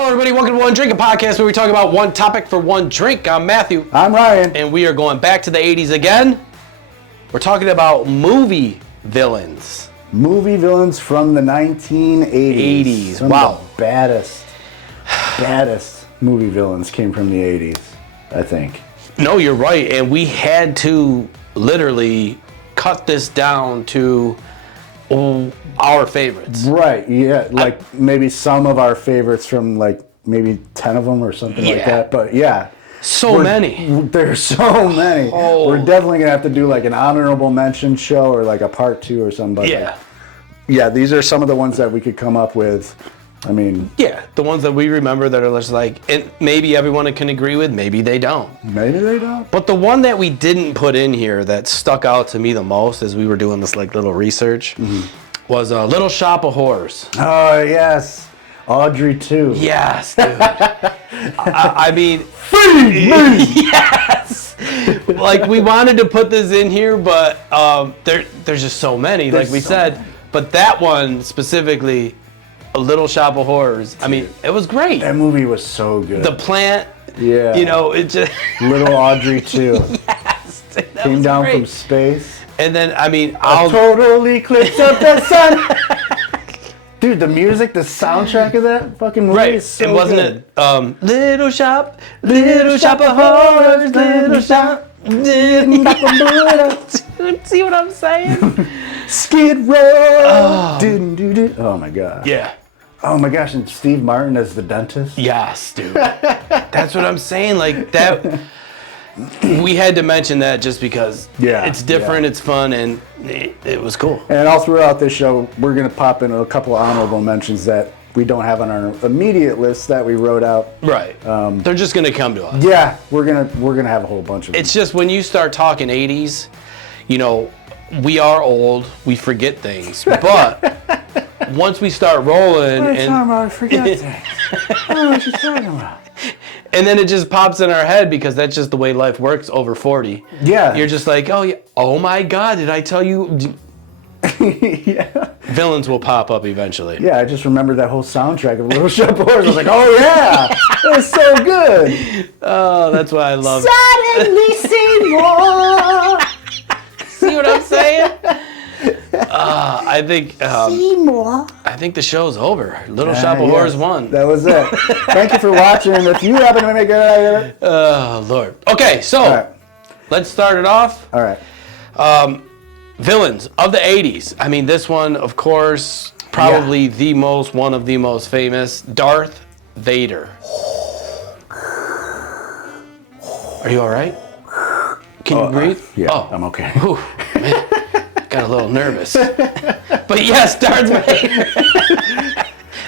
Hello, everybody. Welcome to One Drink, a podcast where we talk about one topic for one drink. I'm Matthew. I'm Ryan. And we are going back to the 80s again. We're talking about movie villains. Movie villains from the 1980s. 80s. Some Wow. of the baddest movie villains came from the 80s, I think. No, you're right. And we had to literally cut this down to our favorites. Right, yeah. Like maybe some of our favorites from like maybe 10 of them or something like that. But yeah. Many. There's so many. Oh. We're definitely going to have to do like an honorable mention show or like a part 2 or something. Yeah. Yeah, these are some of the ones that we could come up with. I mean... Yeah, the ones that we remember that are just like, and maybe everyone can agree with, maybe they don't. Maybe they don't. But the one that we didn't put in here that stuck out to me the most as we were doing this like little research was Little Shop of Horrors. Oh, yes. Audrey, too. Yes, dude. I mean... Feed me! Yes! Like, we wanted to put this in here, but there's just so many, like we said. But that one specifically... A Little Shop of Horrors. I mean, it was great. That movie was so good. The plant, yeah. You know, it just... Little Audrey, too. Yes. That Came down great. from space. And then, I mean, A total eclipse of the sun. Dude, the music, the soundtrack of that fucking movie is so it wasn't good. it, Little Shop of Horrors, Little Shop. See what I'm saying? Skid Row. Oh my god. Yeah. Oh my gosh, and Steve Martin as the dentist. Yes, dude. That's what I'm saying. Like that. We had to mention that just because it's different, it's fun, and it was cool. And all throughout this show, we're gonna pop in a couple of honorable mentions that we don't have on our immediate list that we wrote out. Right. They're just gonna come to us. Yeah, we're gonna have a whole bunch of them. It's just when you start talking 80s, you know, we are old, we forget things, but once we start rolling, I forget things. I don't know what you're talking about. And then it just pops in our head because that's just the way life works over 40. Yeah. You're just like, oh yeah, oh my God, did I tell you? Yeah. Villains will pop up eventually. Yeah, I just remembered that whole soundtrack of Little Shop of Horrors. I was like, oh yeah, that was so good. Oh, that's what I love. Suddenly Seymour. See what I'm saying? I think Seymour. I think the show's over. Little Shop of Horrors won. That was it. Thank you for watching. If you happen to make it out of it. Oh, Lord. Okay, so let's start it off. All right. Villains of the 80s. I mean, this one, of course, probably one of the most famous, Darth Vader. Are you all right? Can you breathe? Yeah, I'm okay. Whew, man, got a little nervous. But yes, Darth Vader.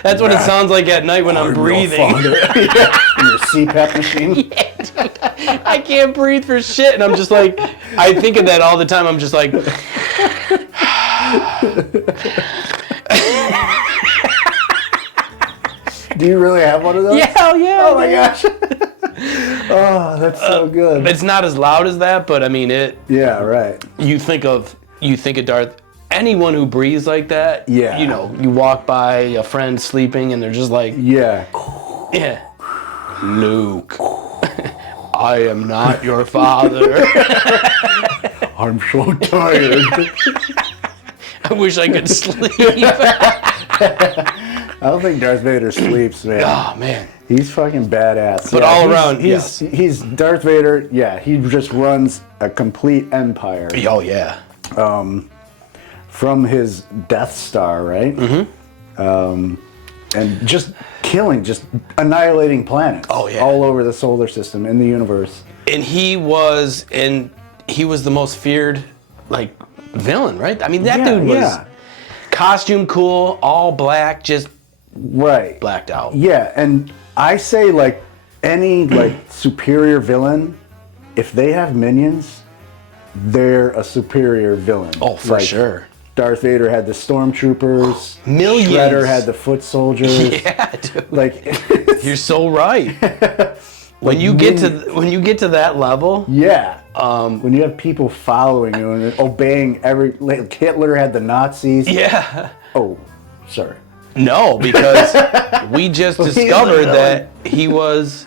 That's what it sounds like at night when I'm breathing. In your CPAP machine? Yeah, dude. I can't breathe for shit, and I'm just like, I think of that all the time. I'm just like... Do you really have one of those? Yeah, oh yeah. Oh my gosh. Oh, that's so good. It's not as loud as that, but I mean it. Yeah, right. You think of Darth. Anyone who breathes like that. Yeah. You know, you walk by a friend sleeping, and they're just like. Yeah. Yeah. Luke, I am not your father. I'm so tired. I wish I could sleep. I don't think Darth Vader sleeps, man. Oh man. He's fucking badass. But all around, he's Darth Vader. Yeah, he just runs a complete empire. Oh yeah. From his Death Star, right? Mm-hmm. And just annihilating planets. Oh yeah. All over the solar system, in the universe. And he was the most feared, like, villain, right? I mean, that dude was costume cool, all black, just blacked out. Yeah, and I say like any like superior villain, if they have minions, they're a superior villain. Oh, for sure. Darth Vader had the stormtroopers. Millions. Shredder had the foot soldiers. Yeah, dude. Like, you're so right. When you get to that level, when you have people following you and obeying like Hitler had the Nazis. Yeah. Oh, sorry. No, because we just discovered that he was...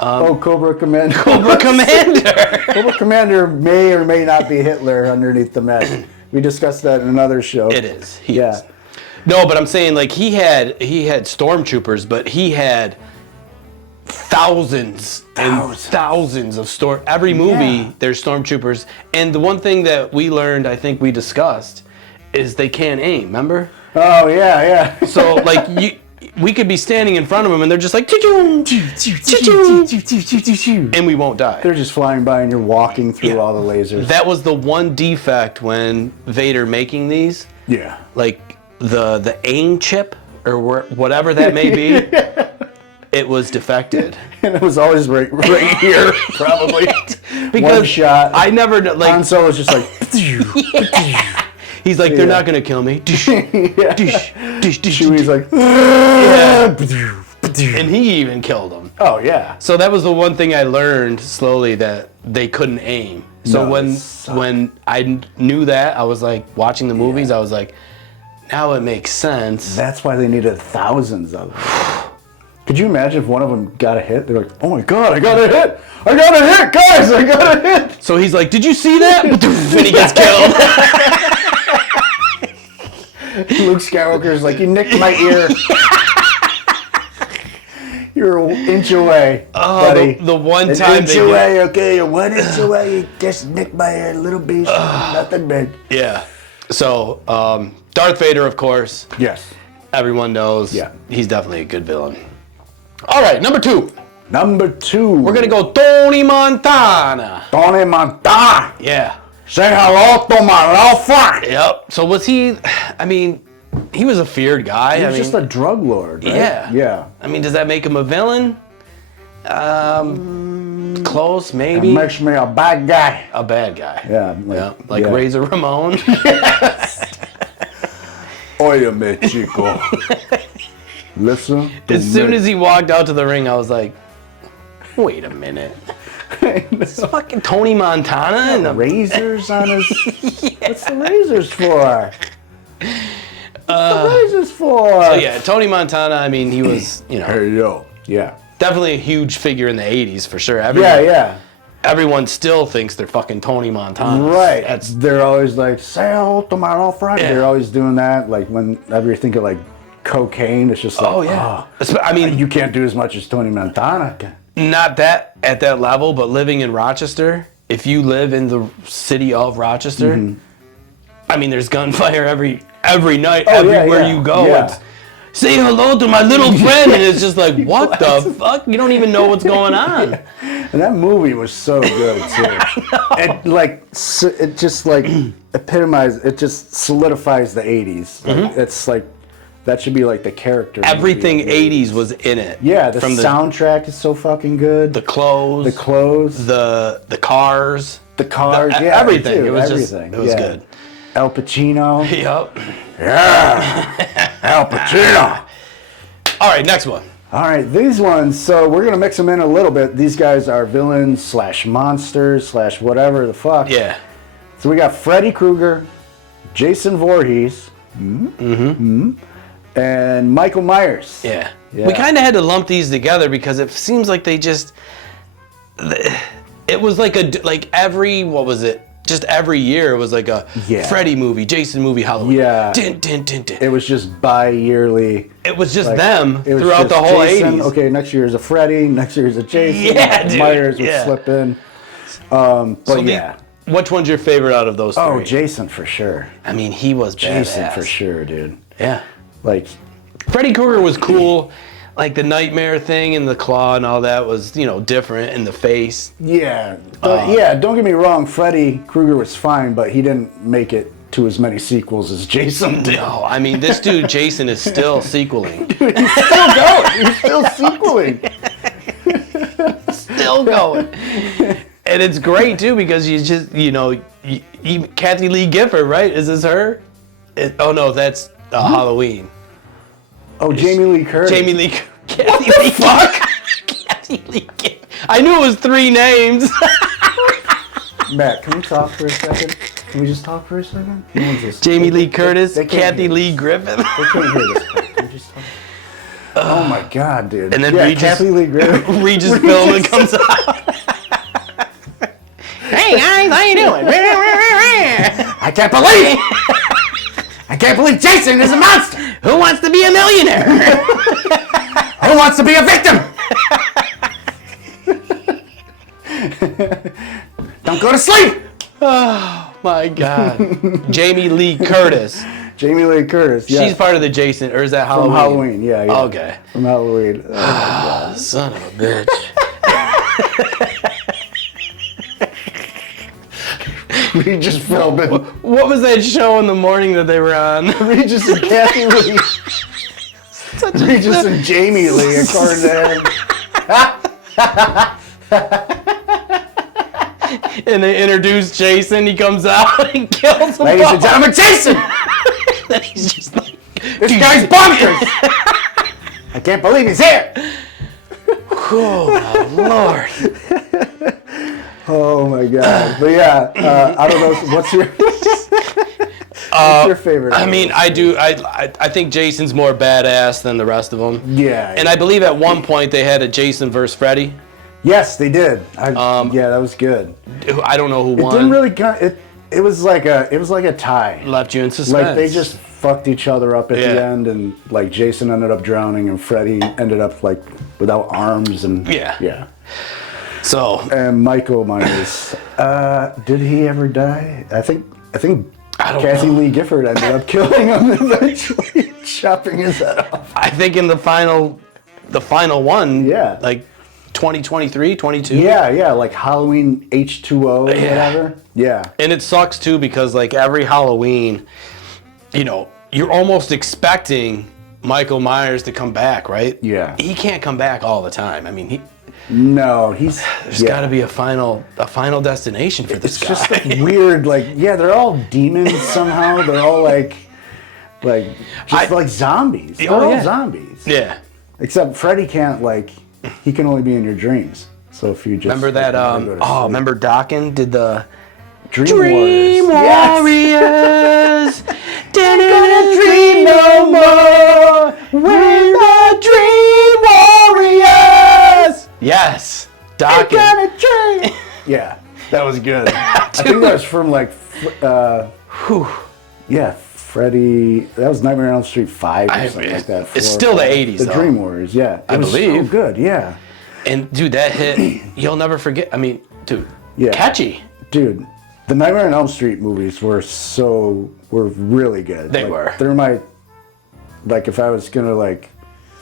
Cobra Commander. Cobra Commander. Cobra Commander may or may not be Hitler underneath the mesh. We discussed that in another show. It is. He is. No, but I'm saying like he had stormtroopers, but he had thousands and thousands of every movie there's stormtroopers. And the one thing that we learned, I think we discussed, is they can't aim. Remember? Oh yeah. So like we could be standing in front of them and they're just like, and we won't die. They're just flying by and you're walking through all the lasers. That was the one defect when Vader making these. Yeah. Like the aim chip or whatever that may be, it was defected. And it was always right here, probably. Because one shot. I never like. Han Solo's just like. He's like, they're not gonna kill me. Chewie's like. And he even killed him. Oh yeah. So that was the one thing I learned slowly, that they couldn't aim. So when I knew that, I was like watching the movies. I was like, now it makes sense. That's why they needed thousands of them. Could you imagine if one of them got a hit? They're like, oh my God, I got a hit! I got a hit, guys! I got a hit! So he's like, did you see that? And he gets killed. Luke Skywalker's like, you nicked my ear. You're an inch away, buddy. The one an time inch away, okay? You're 1 inch away. You just nicked my ear, little beast. Nothing big. Yeah. So, Darth Vader, of course. Yes. Everyone knows. Yeah. He's definitely a good villain. All right, number 2. Number 2. We're going to go Tony Montana. Tony Montana. Yeah. Say hello to my little friend. Yep. So was he, I mean, he was a feared guy. He was just a drug lord, right? Yeah. Yeah. I mean, does that make him a villain? Close, maybe. It makes me a bad guy. A bad guy. Yeah. Like Razor Ramon. Oye, me chico. Listen. As soon as he walked out to the ring, I was like, wait a minute. It's fucking Tony Montana and the razors on his. What's the razors for? The razors for? So yeah, Tony Montana. I mean, he was, Hey yo. Yeah. Definitely a huge figure in the '80s for sure. Everyone still thinks they're fucking Tony Montana. Right. They're always like, say hello to my little friend. Yeah. They're always doing that. Like whenever you think of like cocaine, it's just like, I mean, you can't do as much as Tony Montana. Not that at that level, but living in Rochester, if you live in the city of Rochester, I mean, there's gunfire every night, everywhere you go. Yeah. It's, say hello to my little friend, and it's just like, what the fuck? You don't even know what's going on. And that movie was so good too. It just like epitomized. It just solidifies the '80s. Like, it's like. That should be like the character. Everything '80s was in it. Yeah, the soundtrack is so fucking good. The clothes. The cars. Everything. Dude, it was everything. It was good. Al Pacino. Yep. Yeah. Al Pacino. All right, next one. All right, these ones. So we're gonna mix them in a little bit. These guys are villains / monsters / whatever the fuck. Yeah. So we got Freddy Krueger, Jason Voorhees. And Michael Myers. Yeah. We kind of had to lump these together because it seems like they just. It was like just every year it was like a Freddy movie, Jason movie, Halloween. Yeah. Din, din, din, din. It was just bi-yearly. It was just them throughout the whole Jason, 80s. Okay, next year is a Freddy, next year is a Jason. Yeah, dude. Myers would slip in. Which one's your favorite out of those three? Oh, Jason for sure. I mean, he was Jason badass. for sure, dude. Yeah. Like, Freddy Krueger was cool. Like the nightmare thing and the claw and all that was, different in the face. Yeah. Don't get me wrong. Freddy Krueger was fine, but he didn't make it to as many sequels as Jason did. No, I mean, this dude, Jason, is still sequeling. Dude, he's still going. He's still sequeling. Still going. And it's great, too, because you just, Kathy Lee Gifford, right? Is this her? No, that's Halloween. Oh, Jamie Lee Curtis. Kathy Lee. Fuck? Kathy Lee. I knew it was 3 names. Matt, can we talk for a second? Can we just talk for a second? No one's listening. Jamie Lee Curtis, Kathy Lee Griffin. They can't hear this. Oh my God, dude. And then Kathy Lee Griffith. Regis Philbman comes out. Hey guys, how you doing? I can't believe Jason is a monster. Who wants to be a millionaire? Who wants to be a victim? Don't go to sleep. Oh my God. Jamie Lee Curtis. Jamie Lee Curtis. Yeah. She's part of the Jason, or is that Halloween? From Halloween, yeah. Okay. From Halloween. Oh, son of a bitch. Regis Philbman. What was that show in the morning that they were on? Regis and Kathy Lee. Regis and Jamie Lee, according to him. And they introduce Jason. He comes out and kills them. Ladies and gentlemen, Jason! Then he's just like, this guy's bonkers! I can't believe he's here! Oh, my Lord. Oh, my God. But yeah, out of those, what's your favorite? I mean, I think Jason's more badass than the rest of them. Yeah. And I believe at one point they had a Jason versus Freddy. Yes, they did. Yeah, that was good. I don't know who won. It didn't really it was like a tie. Left you in suspense. Like they just fucked each other up at the end, and like Jason ended up drowning, and Freddy ended up like without arms, and yeah. So and Michael Myers, did he ever die? I think Kathy Lee Gifford ended up killing him eventually, chopping his head off. I think in the final one, yeah, like 2023, 22. Yeah, like Halloween H2O or whatever. Yeah. And it sucks too because like every Halloween, you know, you're almost expecting Michael Myers to come back, right? Yeah. He can't come back all the time. I mean, there's got to be a final destination for this guy. It's just weird, like, they're all demons somehow. They're all like zombies. They're all zombies. Yeah. Except Freddy can't, like, he can only be in your dreams. So if you just remember that, remember Dokken did the Dream Warriors. Didn't gonna dream no more. We're the Dream Warriors. Yes, Dokken. Yeah, that was good. I think that was from like, Freddy. That was Nightmare on Elm Street 5 or something like that. It's still the 80s, The though. Dream Warriors, yeah. It was believe. so good, yeah. And dude, that hit, you'll never forget. I mean, dude, catchy. Dude, the Nightmare on Elm Street movies were really good. They were. They're my, like, if I was gonna like,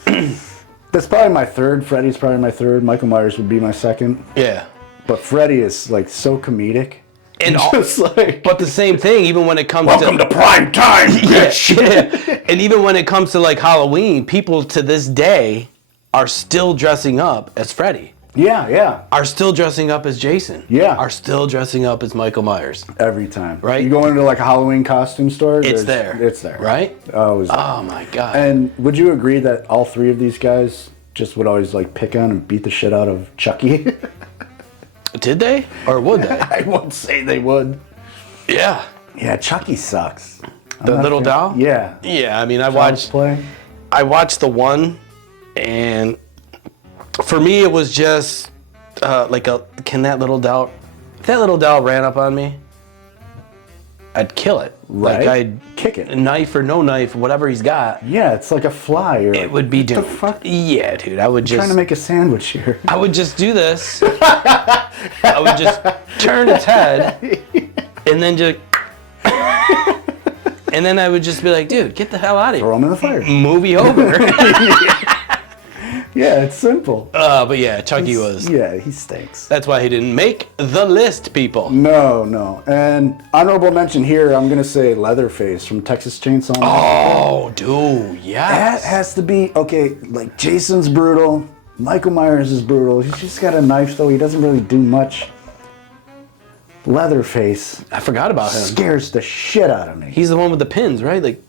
that's probably my third. Freddy's probably my third. Michael Myers would be my second. Yeah. But Freddy is like so comedic. And just like, but the same thing, even when it comes welcome to prime time, bitch. Yeah. And even when it comes to like Halloween, people to this day are still dressing up as Freddy. Yeah. Are still dressing up as Jason. Yeah. Are still dressing up as Michael Myers. Every time. Right. You go into like a Halloween costume store. It's there. Right? Oh my God. And would you agree that all three of these guys just would always like pick on and beat the shit out of Chucky? Did they? Or would they? I won't say they would. Yeah. Yeah, Chucky sucks. The little doll? Yeah. Yeah, I mean, I watched the one, and for me it was just can that little doll, if that little doll ran up on me, I'd kill it. Right. Like I'd kick it. Knife or no knife, whatever he's got. Yeah, it's like a fly. It would be doomed. What the fuck? Yeah, dude, I would just trying to make a sandwich here. I would just do this. I would just turn its head and then just and then I would just be like, dude, get the hell out of here. Throw him in the fire. Movie over. Yeah, it's simple. But yeah, Chucky was. Yeah, he stinks. That's why he didn't make the list, people. No. And honorable mention here, I'm going to say Leatherface from Texas Chainsaw Massacre. Oh, dude, yes. That has to be, okay, like Jason's brutal. Michael Myers is brutal. He's just got a knife, though. He doesn't really do much. Leatherface. I forgot about him. Scares the shit out of me. He's the one with the pins, right? Like.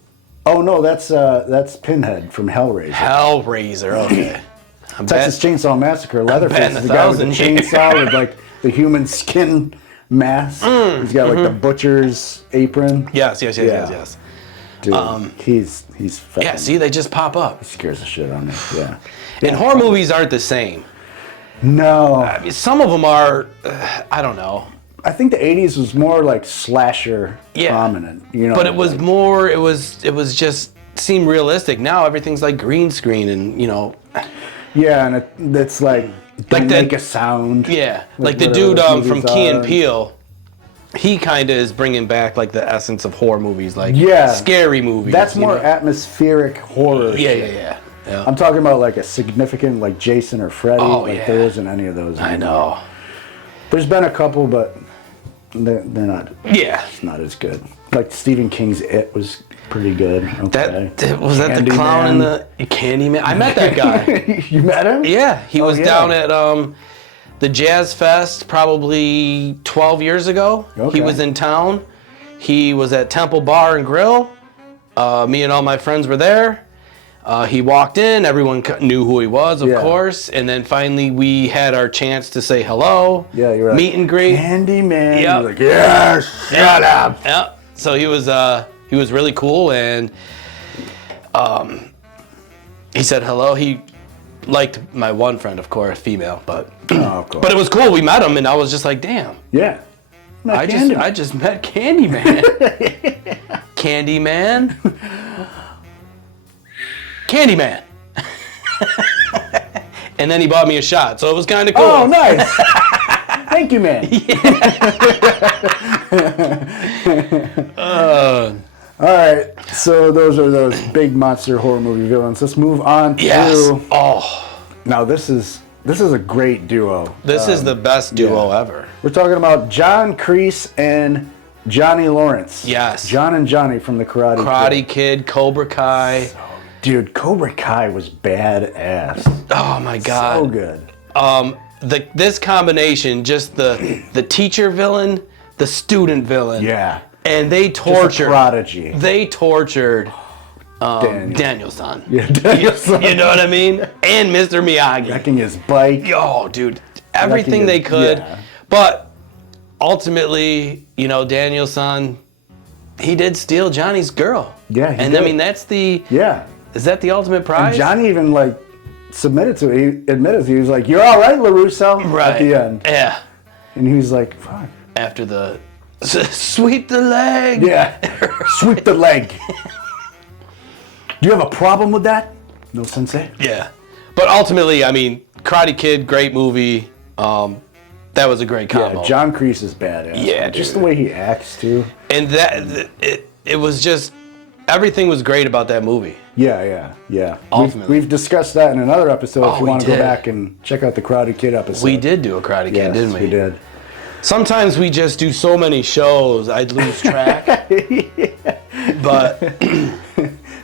Oh, no, that's Pinhead from Hellraiser. Hellraiser, okay. Texas Chainsaw Massacre. Leatherface is the guy with the chainsaw with like the human skin mask. He's got like the butcher's apron. Yes. Dude, he's fucking, Yeah, see, they just pop up. he scares the shit out of me. Yeah. And horror movies aren't the same. No. I mean, some of them are, I don't know. I think the 80s was more like slasher prominent, you know. But it was more, it was just seemed realistic. Now everything's like green screen and, you know. Yeah, and it's like, don't make a sound. Yeah, like the dude from Key and Peele, he kind of is bringing back like the essence of horror movies, like scary movies. That's more atmospheric horror. Yeah. I'm talking about like a significant, like Jason or Freddy. There isn't any of those anymore. I know. There's been a couple, but they're not. Yeah. It's not as good. Like Stephen King's It was pretty good. Okay. Was that the clown in the Candyman? I met that guy. You met him? Yeah, he was down at the Jazz Fest probably 12 years ago. Okay. He was in town. He was at Temple Bar and Grill. Me and all my friends were there. He walked in. Everyone knew who he was, of course. And then finally we had our chance to say hello. Yeah, you're meet and greet. Candyman. Yep. You're like, yes, shut up. Yeah. So he was really cool, and he said hello. He liked my one friend, of course, female, but of course. But it was cool. We met him, and I was just like, damn. Yeah. I just met Candyman. Candyman. Candyman. And then he bought me a shot, so it was kind of cool. Oh, nice. Thank you, man. All right, so those are those big monster horror movie villains. Let's move on to. Now this is a great duo. This is the best duo ever. We're talking about John Kreese and Johnny Lawrence. Yes. John and Johnny from the Karate Kid, Cobra Kai. Dude, Cobra Kai was badass. Oh my God. So good. This combination, just the teacher villain, the student villain. Yeah. And they tortured. Prodigy. They tortured Daniel-san. Yeah, Daniel-san. You know what I mean? And Mr. Miyagi. Wrecking his bike. Yo, dude. Everything they could. Yeah. But ultimately, you know, Daniel-san, he did steal Johnny's girl. Yeah, he did. I mean, that's the... Yeah. Is that the ultimate prize? And Johnny even, like, submitted to it. He admitted, he was like, "You're all right, LaRusso," at the end. Yeah. And he was like, "Fuck." After the sweep the leg. Yeah. Sweep the leg. Do you have a problem with that? No, sensei? Yeah. But ultimately, I mean, Karate Kid, great movie. That was a great combo. Yeah, John Kreese is badass. Yeah, just the way he acts too. And it was just everything was great about that movie. Yeah. Ultimately. We've discussed that in another episode. If you want to go back and check out the Karate Kid episode. We did do a Karate Kid, didn't we? We did. Sometimes we just do so many shows, I'd lose track. But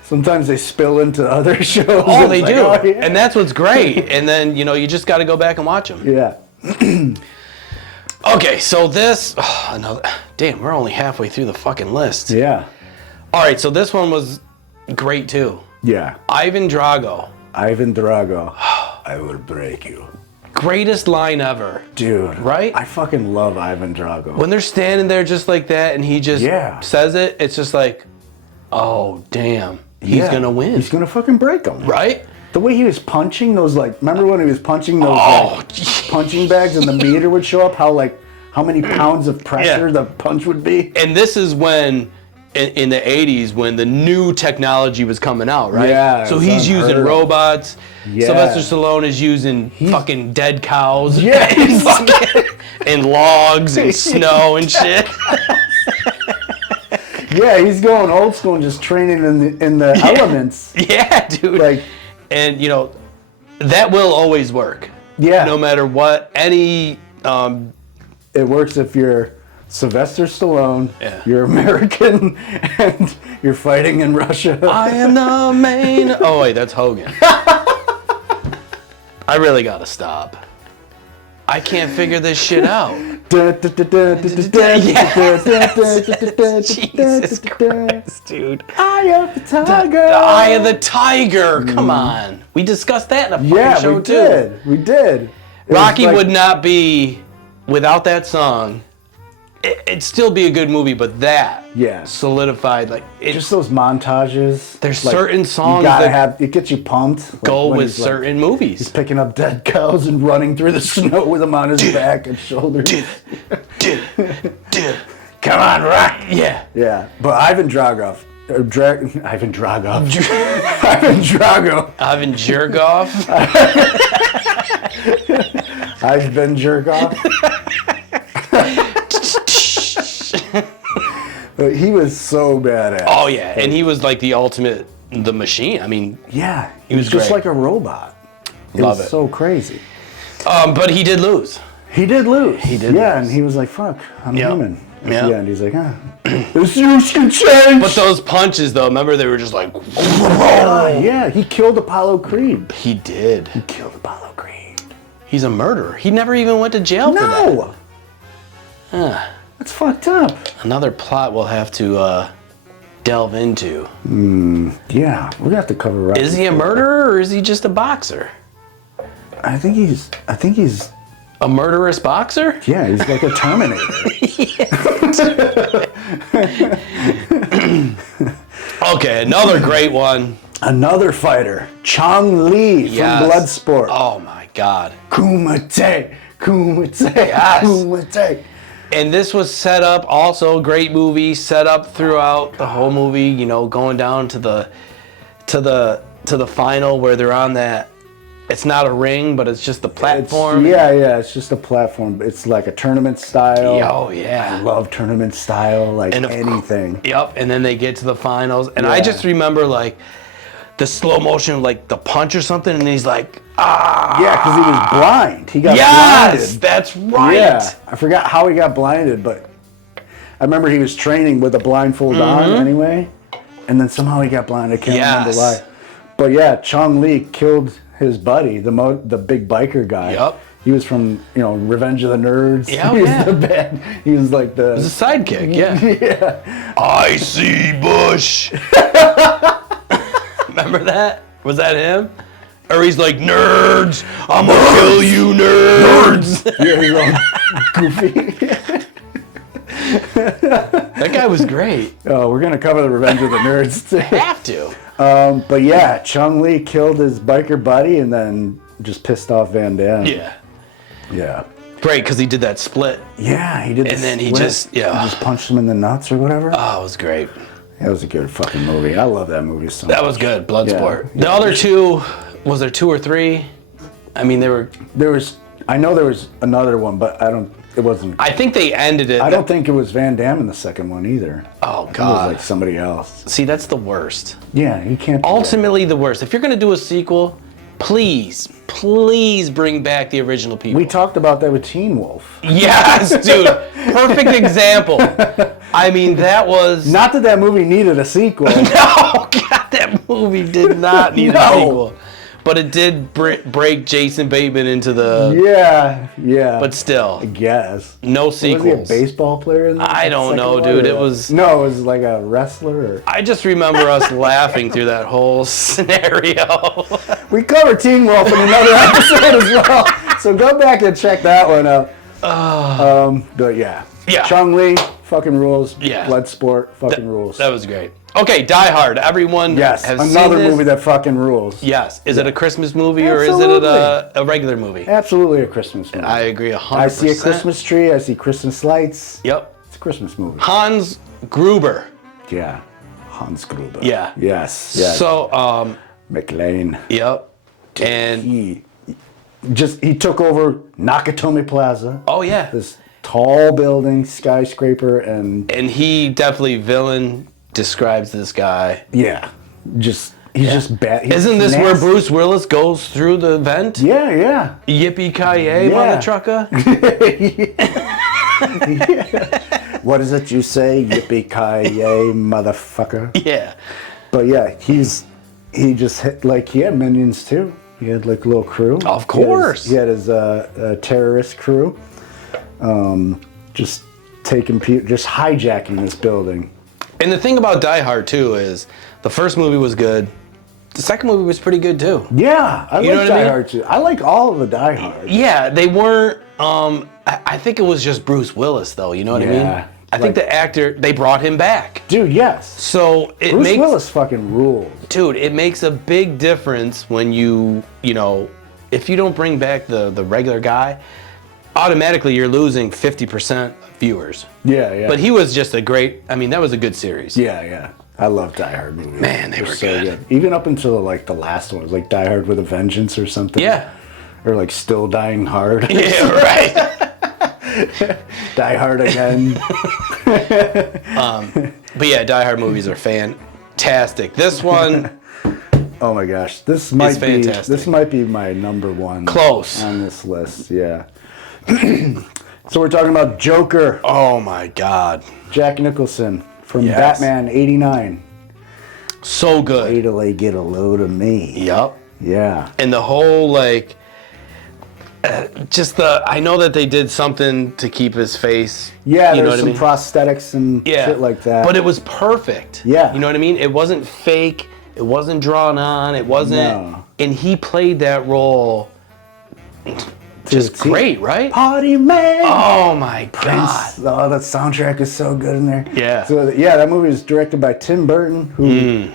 sometimes they spill into other shows. Oh, they do. Oh, yeah. And that's what's great. And then, you know, you just got to go back and watch them. Yeah. Okay, so this... damn, we're only halfway through the fucking list. Yeah. All right, so this one was great, too. Yeah. Ivan Drago. I will break you. Greatest line ever. Dude. Right? I fucking love Ivan Drago. When they're standing there just like that and he just says it, it's just like, oh, damn. He's going to win. He's going to fucking break them. Right? The way he was punching those, like, remember when he was punching those punching bags and the meter would show up? How many pounds of pressure the punch would be? And this is when... In the 80s when the new technology was coming out, right? Yeah. So he's using robots. Yeah. Sylvester Stallone is using fucking dead cows. Yeah. And logs and snow and shit. Yeah, he's going old school and just training in the elements. Yeah, dude. Like, and, you know, that will always work. Yeah. No matter what, any... it works if you're... Sylvester Stallone, you're American, and you're fighting in Russia. I am the main... Oh, wait, that's Hogan. I really gotta stop. I can't figure this shit out. Jesus Christ, dude. Eye of the Tiger. The Eye of the Tiger. Come on. We discussed that in a fucking show, too. We did. Rocky would not be, without that song... it'd still be a good movie, but that solidified just those montages. There's certain songs you gotta have. It gets you pumped. Go with certain movies. He's picking up dead cows and running through the snow with them on his back and shoulders. Come on, rock! Yeah. Yeah, but Ivan Drago. Ivan Drago. Ivan Drago. Ivan Jergoff. I've been Jergoff. But he was so badass. Oh yeah, and he was like the machine. I mean, yeah, he was just great. like a robot. It was so crazy. But he did lose. He did lose. Yeah, and he was like, "Fuck, I'm human." Yeah, and he's like, "This use can change." But those punches, though, remember they were just like, yeah, he killed Apollo Creed. He did. He killed Apollo Creed. He's a murderer. He never even went to jail for that. No. That's fucked up. Another plot we'll have to delve into. Yeah, we're gonna have to cover up. Is he a murderer or is he just a boxer? I think he's a murderous boxer? Yeah, he's like a Terminator. Okay, another great one. Another fighter, Chong Li from Bloodsport. Oh my God. Kumite, Yes. Kumite. And this was set up, also great movie, set up throughout the whole movie, you know, going down to the final where they're on that. It's not a ring, but it's just the platform. It's just a platform. It's like a tournament style. Oh yeah. I love tournament style, like anything. Yep, and then they get to the finals. And I just remember like the slow motion of like the punch or something, and he's like, ah. Yeah, because he was blind. He got blinded. Yes, that's right. Yeah, I forgot how he got blinded, but I remember he was training with a blindfold on anyway, and then somehow he got blinded. I can't remember why. But yeah, Chong Li killed his buddy, the big biker guy. Yep. He was from, Revenge of the Nerds. Yeah, he was the bad. He was like the. He was a sidekick. Yeah. Yeah. I see Bush. Remember that? Was that him? Or he's like, nerds, I'm gonna kill you, nerds. Yeah, he's all goofy. That guy was great. Oh, we're gonna cover the Revenge of the Nerds too. Have to. But yeah, Chong Li killed his biker buddy and then just pissed off Van Damme. Yeah. Yeah. Great, because he did that split. Yeah, he did. And then he split. just He just punched him in the nuts or whatever. Oh, it was great. That was a good fucking movie. I love that movie so much. That was good, Bloodsport. Yeah. The other two, was there 2 or 3? I mean, I know there was another one, but it wasn't. I think they ended it. I don't think it was Van Damme in the second one either. Oh, It God. was like somebody else. See, that's the worst. Yeah, you can't. Ultimately, the worst. If you're going to do a sequel, please bring back the original people. We talked about that with Teen Wolf. Yes, dude. Perfect example. I mean, that was... Not that movie needed a sequel. No, God, that movie did not need a sequel. But it did break Jason Bateman into the... Yeah. But still. I guess. No sequels. Was he a baseball player in that? I don't know, dude. It was... No, it was like a wrestler. Or... I just remember us laughing through that whole scenario. We covered Teen Wolf in another episode as well. So go back and check that one out. But yeah. Chong Li, fucking rules. Yeah. Bloodsport, fucking rules. That was great. Okay, Die Hard. Everyone has seen this. Another movie that fucking rules. Yes. Is it a Christmas movie or is it a regular movie? Absolutely a Christmas movie. I agree 100%. I see a Christmas tree. I see Christmas lights. Yep. It's a Christmas movie. Hans Gruber. Yeah. Hans Gruber. Yeah. Yes. So, McLean. Yep. And he took over Nakatomi Plaza. Oh yeah. This tall building, skyscraper, and he definitely villain describes this guy. Yeah. He's just bad. Isn't this where Bruce Willis goes through the vent? Yeah. Yippee-ki-yay, mother trucker. What is it you say? Yippee-ki-yay, motherfucker. Yeah. But yeah, he just had minions too. He had like a little crew. Of course. He had his terrorist crew. Just hijacking this building. And the thing about Die Hard too is the first movie was good. The second movie was pretty good too. Yeah, I like Die Hard too. I like all of the Die Hard. Yeah, they weren't. I I think it was just Bruce Willis, though. You know what I mean? I think the actor, they brought him back. Dude, yes. So Bruce Willis fucking rules. Dude, it makes a big difference when you know, if you don't bring back the regular guy, automatically you're losing 50% of viewers. Yeah, yeah. But he was just that was a good series. Yeah, yeah. I love Die Hard movies. Man, they were so good. Even up until like the last one, like Die Hard with a Vengeance or something. Yeah. Or like Still Dying Hard. Yeah, right. Die Hard again. But yeah, Die Hard movies are fantastic. This one, oh my gosh, this might be my number one. Close on this list. Yeah. So we're talking about Joker. Oh my God. Jack Nicholson from Batman '89. So good. Wait till they get a load of me. Yep. Yeah. And the whole I know that they did something to keep his face. Yeah, there's some prosthetics and shit like that. But it was perfect. Yeah. You know what I mean? It wasn't fake. It wasn't drawn on. It wasn't. No. And he played that role just great, right? Party Man. Oh my God. Oh, that soundtrack is so good in there. Yeah. So that movie is directed by Tim Burton, who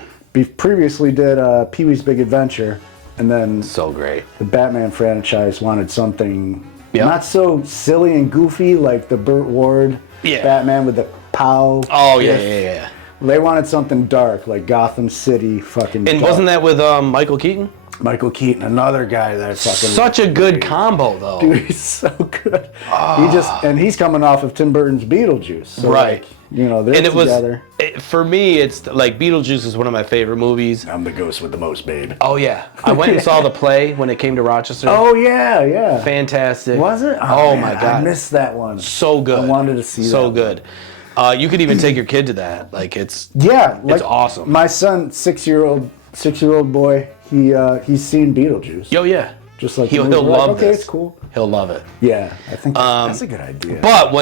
previously did Pee-wee's Big Adventure. And then so great. The Batman franchise wanted something not so silly and goofy like the Burt Ward Batman with the pow. Oh yeah. They wanted something dark like Gotham City fucking. And dark. Wasn't that with Michael Keaton? Michael Keaton, another guy that's fucking such a good combo though. Dude, he's so good. He's coming off of Tim Burton's Beetlejuice. So right. They're together. For me, it's like Beetlejuice is one of my favorite movies. I'm the ghost with the most, babe. Oh, yeah. I went and saw the play when it came to Rochester. Oh, yeah. Fantastic. Was it? Oh my God. I missed that one. So good. I wanted to see that. So good. You could even take your kid to that. Like, it's awesome. My son, six-year-old boy, he's seen Beetlejuice. Oh, yeah. Just like he'll love this. Okay, it's cool. He'll love it. Yeah, I think that's a good idea. But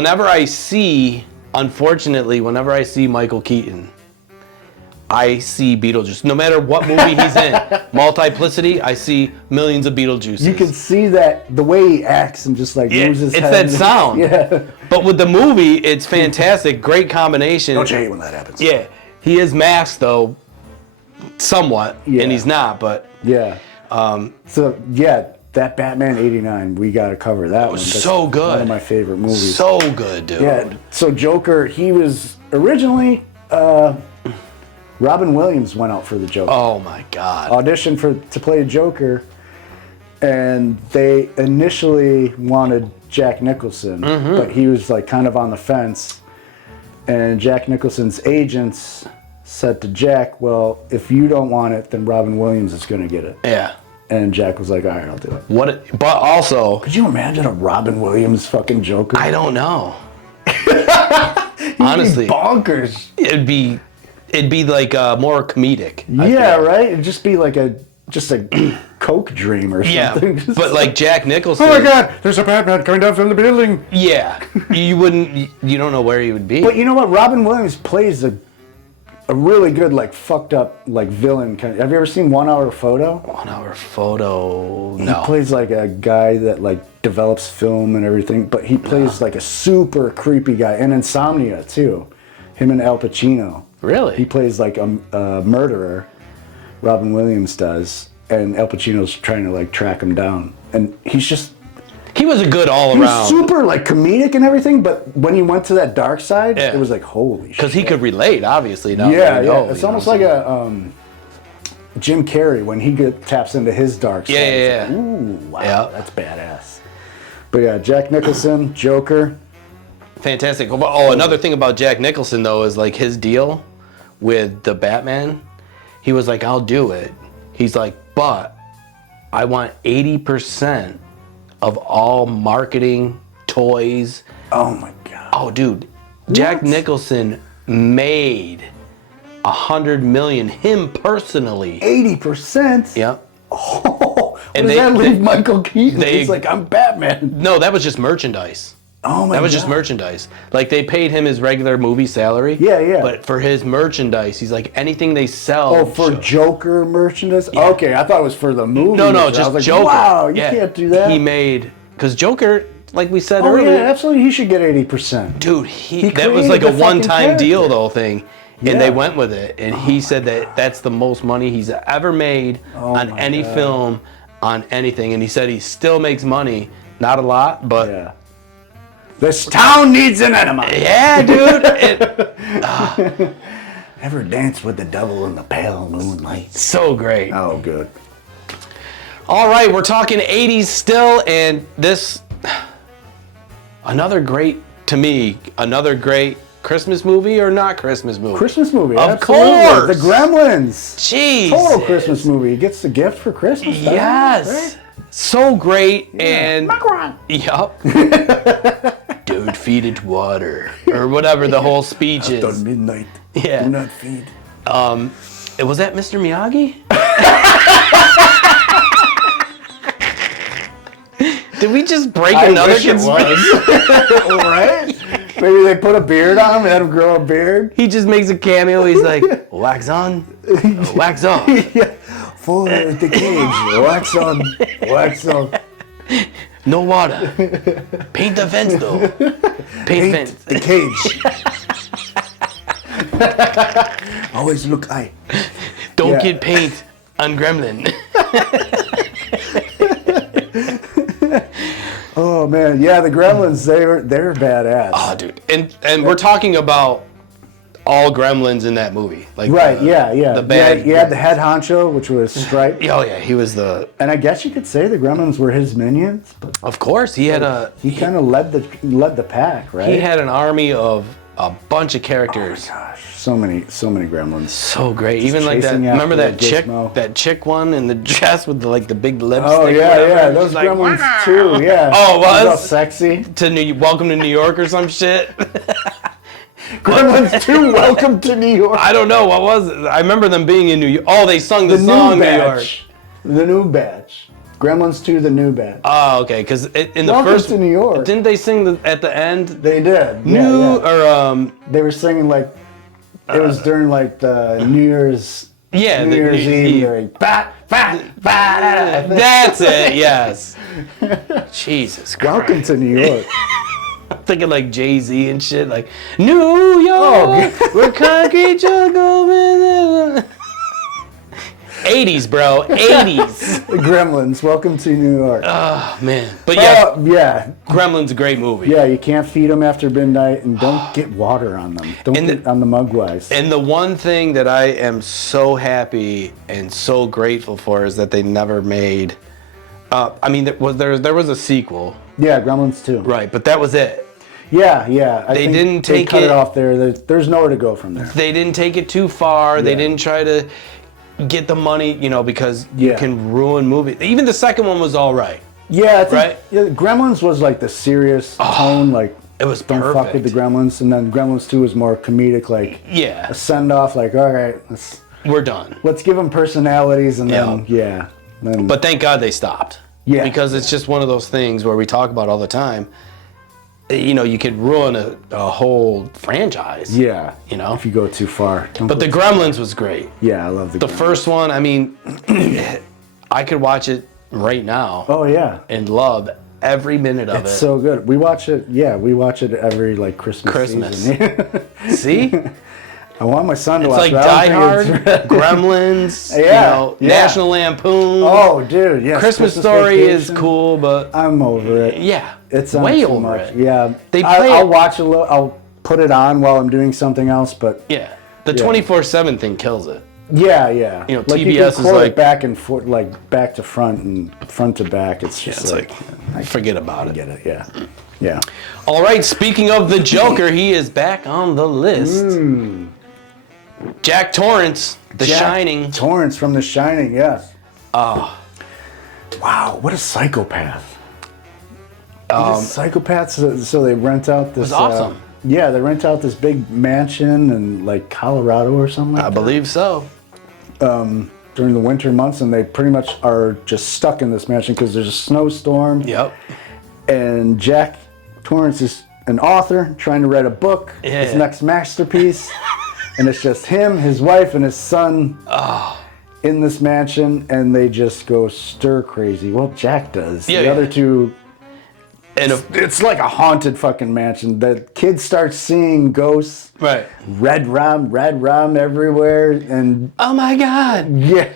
unfortunately, whenever I see Michael Keaton, I see Beetlejuice. No matter what movie he's in, Multiplicity, I see millions of Beetlejuices. You can see that the way he acts and just moves his head. It's that sound. Yeah. But with the movie, it's fantastic. Great combination. Don't you hate when that happens? Yeah. He is masked though, somewhat, and he's not. But yeah. That Batman '89, we got to cover that one. That's so good. One of my favorite movies. So good, dude. Yeah. So Joker, he was originally Robin Williams went out for the Joker. Oh my God. Auditioned to play Joker, and they initially wanted Jack Nicholson, but he was kind of on the fence. And Jack Nicholson's agents said to Jack, "Well, if you don't want it, then Robin Williams is going to get it." Yeah. And Jack was like, "All right, I'll do it." But also, could you imagine a Robin Williams fucking Joker? I don't know. Honestly, bonkers. It'd be more comedic. Yeah, right. It'd just be just a coke dream or something. Yeah, but Jack Nicholson. Oh my God! There's a Batman coming down from the building. Yeah, you don't know where he would be. But you know what? Robin Williams plays a really good fucked up villain kind of. Have you ever seen 1 Hour Photo? 1 Hour Photo. No. He plays a guy that develops film and everything, but he plays a super creepy guy. And Insomnia too. Him and Al Pacino. Really? He plays a murderer. Robin Williams does, and Al Pacino's trying to track him down. And he was a good all around. He was super comedic and everything, but when he went to that dark side, it was holy shit. Because he could relate, obviously. Now It's almost like a Jim Carrey when he taps into his dark side. Yeah. Ooh, wow, that's badass. But yeah, Jack Nicholson, Joker. Fantastic. Oh, another thing about Jack Nicholson though is his deal with the Batman. He was like, "I'll do it." He's like, "But I want 80% of all marketing, toys." Oh my God. Oh, dude. Jack Nicholson made $100 million, him personally. 80%? Yep. Oh, and does that leave Michael Keaton? He's like, "I'm Batman." No, that was just merchandise. Oh my God. That was just merchandise. They paid him his regular movie salary. Yeah. But for his merchandise, he's like, anything they sell. Oh, for Joker merchandise? Yeah. Okay, I thought it was for the movie. No, just Joker. Wow, you can't do that. He made, because Joker like we said Oh earlier. yeah, absolutely. He should get 80%. Dude, that was created like a the fucking one-time deal, character. the whole thing. And they went with it. And he said that that's the most money he's ever made on any film, on anything. And he said he still makes money. Not a lot, but... Yeah. This town needs an enema. Yeah, dude. Ever dance with the devil in the pale moonlight? So great. Oh, good. All right, we're talking 80s still. And this... Another great Christmas movie or not Christmas movie? Christmas movie, Of absolutely. course. The Gremlins. Jeez. Total Christmas movie. He gets the gift for Christmas. Yes. Right? So great. And Macaron. Yup. Don't feed it water. Or whatever the whole speech is. After midnight. Yeah. Do not feed. Was that Mr. Miyagi? Did we just break another kid's Right? Maybe they put a beard on him, had him grow a beard. He just makes a cameo. He's like, wax on, wax off. Yeah. For the cage. Wax on, wax off. No water. Paint the fence, though. Paint fence. The cage. Always look high. Don't get paint on Gremlin. Oh man, yeah, the Gremlins, they're badass. Oh, dude, and we're talking about all Gremlins in that movie, like right? The bad. You had the head honcho, which was Stripe. Oh yeah, he was the. And I guess you could say the Gremlins were his minions. But Of course, he had he kind of led the pack, right? He had an army of a bunch of characters. Oh my gosh, so many Gremlins. So great. Even like that. chasing Remember after that the chick? gizmo. That chick one in the dress with the big lipstick. Oh or yeah, whatever. yeah, She's those like, Gremlins "Wah!" too. Yeah. Oh, it was? All sexy. Welcome to New York or some shit. Gremlins 2, Welcome to New York. I don't know what was it. I remember them being in New York. Oh, they sung the The song new New York. batch. The new batch. Gremlins 2, the new batch. Oh, okay. Because in the Welcome first, to New York. didn't they sing at the end? They did. New yeah. or They were singing like it was during like the New Year's. yeah, New Year's Eve. They're like, bat, bat, bat. That's it. Yes. Jesus Christ. Welcome to New York. I'm thinking like Jay-Z and shit, like New York, where concrete jungle. 80s, bro. 80s. The Gremlins, Welcome to New York. Oh man, but yeah, Yeah. Gremlin's a great movie. Yeah, you can't feed them after midnight, and don't get water on them. Don't get on the mugwise. And the one thing that I am so happy and so grateful for is that they never made. I mean, there was a sequel, Yeah, Gremlins 2. right? But that was it. Yeah, yeah. I They think didn't they take cut it- it off there. There's nowhere to go from there. They didn't take it too far. They Yeah. didn't try to get the money, because you Yeah. can ruin movies. Even the second one was all right. Yeah, I think, Right? yeah, Gremlins was like the serious tone, like It was don't fuck with perfect. the Gremlins, and then Gremlins 2 was more comedic, like Yeah, a send off, like all right, we're done. let's give them personalities, and then then But thank God they stopped. Yeah. Because it's just one of those things where we talk about all the time. You could ruin a whole franchise. yeah, If you go too far. Don't But go the Gremlins was great. yeah, I love the The Gremlins. first one, I mean, I could watch it right now Oh yeah, and love every minute of it's it. so good. We watch it. Yeah, we watch it every like Christmas. Season. See? I want my son to It's watch like it. I Die don't Hard, think it's- Gremlins, Yeah, yeah. National Lampoon. Oh, dude, yes. Christmas Story is Vacation. cool, but I'm over it. yeah, It's on way too over much. it. Yeah, They play I'll it- watch a little. I'll put it on while I'm doing something else. But Yeah, the 24/7 thing kills it. yeah, yeah. You know, like TBS you is can quote like- it back and forth, like back to front and front to back. It's just It's like, forget about I it. get it. Yeah, yeah. All right, speaking of the Joker, he is back on the list. Jack Torrance, The Jack Shining. Torrance from The Shining. Yes. Wow, what a psychopath. Psychopaths. So they rent out this. was awesome. Yeah, they rent out this big mansion in like Colorado or something like I that. believe so. During the winter months, and they pretty much are just stuck in this mansion because there's a snowstorm. Yep. And Jack Torrance is an author trying to write a book, his Yeah. next masterpiece, and it's just him, his wife, and his son in this mansion, and they just go stir crazy. Well, Jack does. Yeah, The yeah. other two And it's like a haunted fucking mansion. The kid starts seeing ghosts. Right. Red rum everywhere, and oh my God. yeah,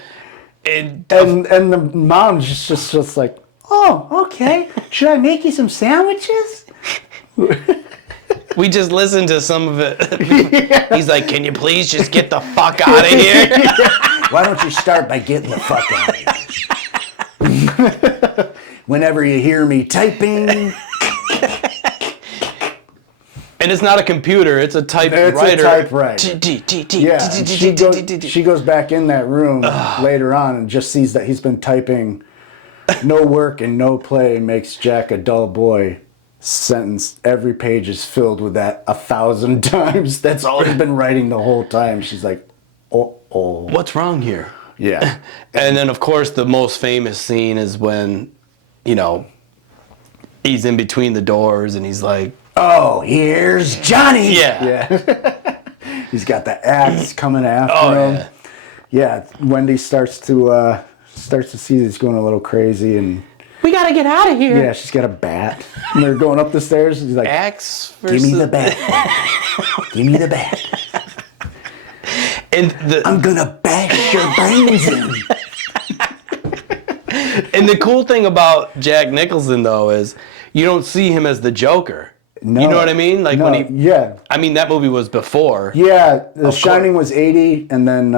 And the mom's just like, oh, okay. Should I make you some sandwiches? we just listened to some of it. Yeah. He's like, can you please just get the fuck out of here? Why don't you start by getting the fuck out of here? Whenever you hear me typing. And it's not a computer, it's a typewriter. It's a typewriter. Yeah, she goes back in that room later on and just sees that he's been typing no work and no play makes Jack a dull boy. Sentence, every page is filled with that 1,000 times. That's all he's been writing the whole time. She's like, oh. What's wrong here? Yeah. And then, of course, the most famous scene is when, he's in between the doors and he's like, oh, here's Johnny. Yeah. He's got the axe coming after him. Yeah, Wendy starts to see he's going a little crazy and... we gotta get out of here. Yeah, she's got a bat. And they're going up the stairs. He's like, axe versus... give me the bat. Give me the bat. And I'm gonna bash your brains in. And the cool thing about Jack Nicholson, though, is you don't see him as the Joker. No. You know what I mean? Like when he... yeah. I mean, that movie was before. Yeah, The Shining was 80, and then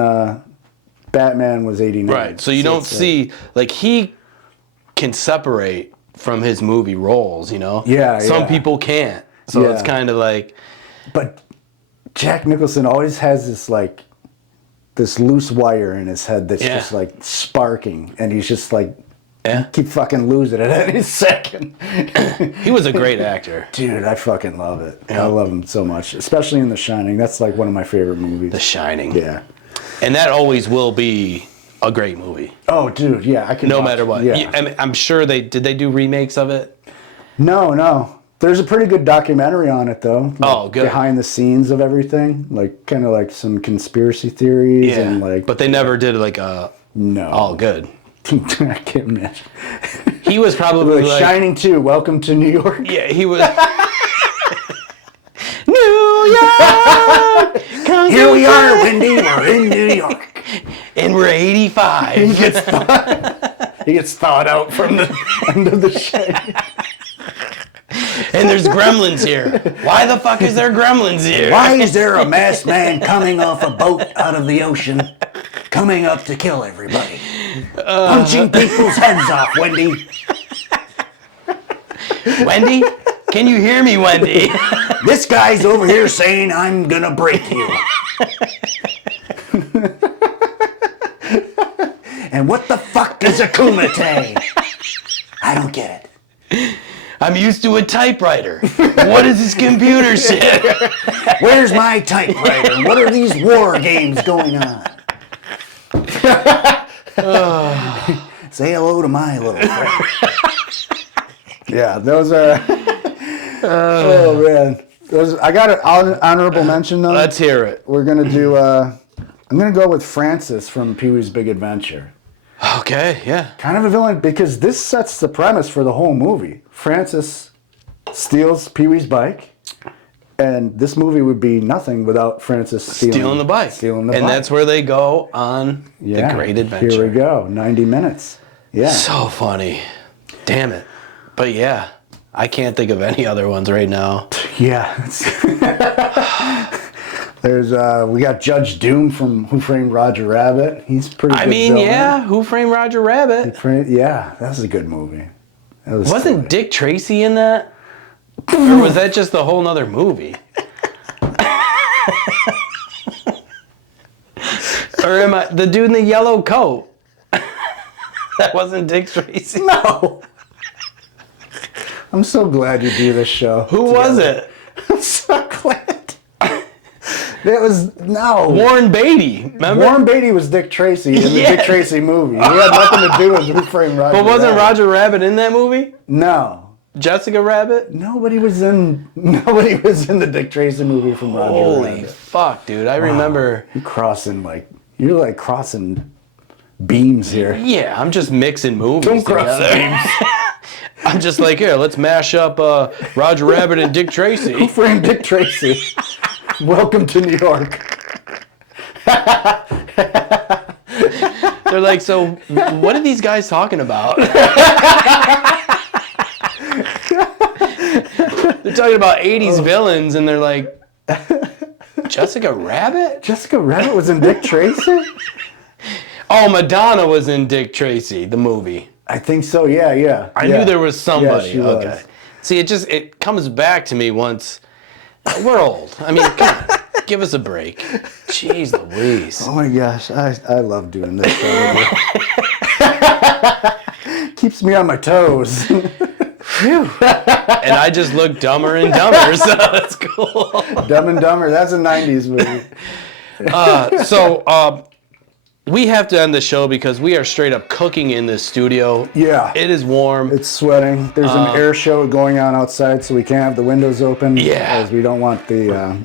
Batman was 89. Right, so you don't see... Like, he can separate from his movie roles, Yeah, Some people can't. So it's kind of like... But Jack Nicholson always has this loose wire in his head that's just like sparking, and he's just like, keep fucking losing it any second. He was a great actor. Dude, I fucking love it. Yeah. I love him so much, especially in The Shining. That's like one of my favorite movies. The Shining. Yeah. And that always will be a great movie. Oh, dude, yeah, I can. No matter what. Yeah. I'm sure did they do remakes of it? No. There's a pretty good documentary on it, though. Good. Behind the scenes of everything, kind of like some conspiracy theories and But they never did a. No. Oh, good. I can't imagine. He was probably like Shining 2. Welcome to New York. Yeah, he was. New York. Here we are, Wendy. We're in New York, and we're 85. He gets thawed out from the end of The Shining. And there's gremlins here. Why the fuck is there gremlins here? Why is there a masked man coming off a boat out of the ocean, coming up to kill everybody? Punching people's heads off, Wendy. Wendy? Can you hear me, Wendy? This guy's over here saying I'm gonna break you. And what the fuck is a kumite? I don't get it. I'm used to a typewriter. What is this computer shit? Where's my typewriter? What are these war games going on? Say hello to my little friend. Yeah, those are... oh, man. I got an honorable mention, though. Let's hear it. We're going to do... I'm going to go with Francis from Pee-wee's Big Adventure. Okay, yeah. Kind of a villain, because this sets the premise for the whole movie. Francis steals Pee-wee's bike, and this movie would be nothing without Francis stealing the bike. And that's where they go on the great adventure. Here we go, 90 minutes. Yeah. So funny. Damn it. But yeah, I can't think of any other ones right now. Yeah. There's we got Judge Doom from Who Framed Roger Rabbit. He's pretty good villain. Yeah, Who Framed Roger Rabbit? Yeah, that was a good movie. Wasn't Dick Tracy in that? Or was that just a whole nother movie? Or am I the dude in the yellow coat? That wasn't Dick Tracy. No. I'm so glad you do this show. Who was it? I'm so glad. It was Warren Beatty. Remember? Warren Beatty was Dick Tracy in the Dick Tracy movie. He had nothing to do with Who Framed Roger Rabbit. But wasn't Roger Rabbit in that movie? No. Jessica Rabbit? Nobody was in the Dick Tracy movie from Roger Rabbit. Holy fuck, dude! I remember. You're crossing beams here. Yeah, I'm just mixing movies. Don't cross together. beams. I'm just like, here, let's mash up Roger Rabbit and Dick Tracy. Who framed Dick Tracy? Welcome to New York. They're like, so what are these guys talking about? They're talking about 80s villains, and they're like, Jessica Rabbit? Jessica Rabbit was in Dick Tracy? Oh, Madonna was in Dick Tracy, the movie. I think so, yeah. I knew there was somebody. Yeah, she was. See, it comes back to me once. We're old. I mean, come on. Give us a break. Jeez Louise. Oh my gosh, I love doing this show. Keeps me on my toes. Phew. And I just look dumber and dumber, so that's cool. Dumb and Dumber, that's a 90s movie. We have to end the show because we are straight up cooking in this studio. Yeah. It is warm. It's sweating. There's an air show going on outside, so we can't have the windows open. Yeah. Because we don't want the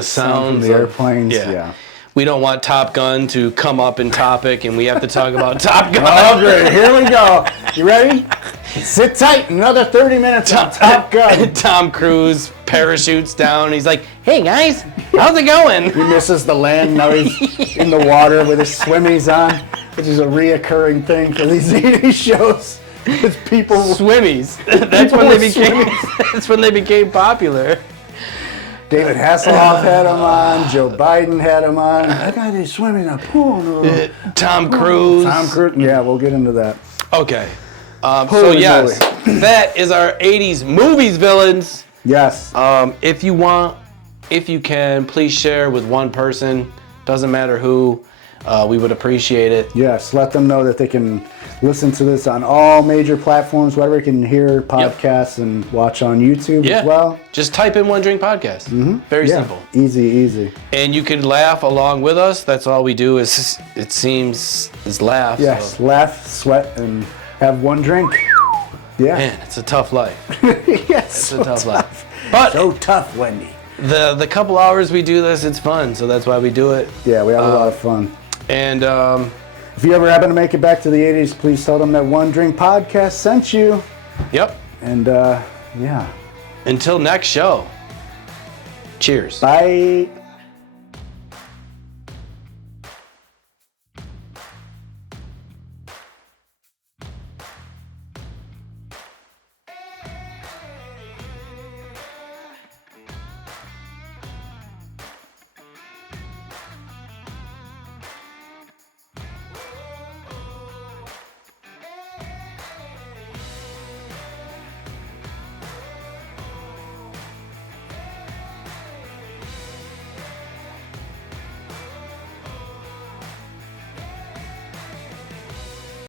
sound from the airplanes. Yeah. We don't want Top Gun to come up in topic, and we have to talk about Top Gun. Oh, great. Here we go. You ready? Sit tight. Another 30 minutes on Top Gun. Tom Cruise parachutes down. He's like, hey, guys, how's it going? He misses the land. Now he's in the water with his swimmies on, which is a reoccurring thing for these 80s shows. It's people... Swimmies. That's when they became popular. David Hasselhoff had him on. Joe Biden had him on. That guy is swimming in a pool. Tom Cruise. Yeah, we'll get into that. Okay. Yes, that is our 80s movies villains. Yes. If you can, please share with one person. Doesn't matter who. We would appreciate it. Yes, let them know that they can listen to this on all major platforms, wherever you can hear podcasts and watch on YouTube as well. Just type in One Drink Podcast. Mm-hmm. Very simple. Easy. And you can laugh along with us. That's all we do is laugh. Yes, so. laugh, sweat, and have one drink. Yeah. Man, it's a tough life. Yes, it's a tough life. But so tough, Wendy. The couple hours we do this, it's fun. So that's why we do it. Yeah, we have a lot of fun. And if you ever happen to make it back to the 80s, please tell them that One Drink Podcast sent you. Yep. And yeah. Until next show. Cheers. Bye.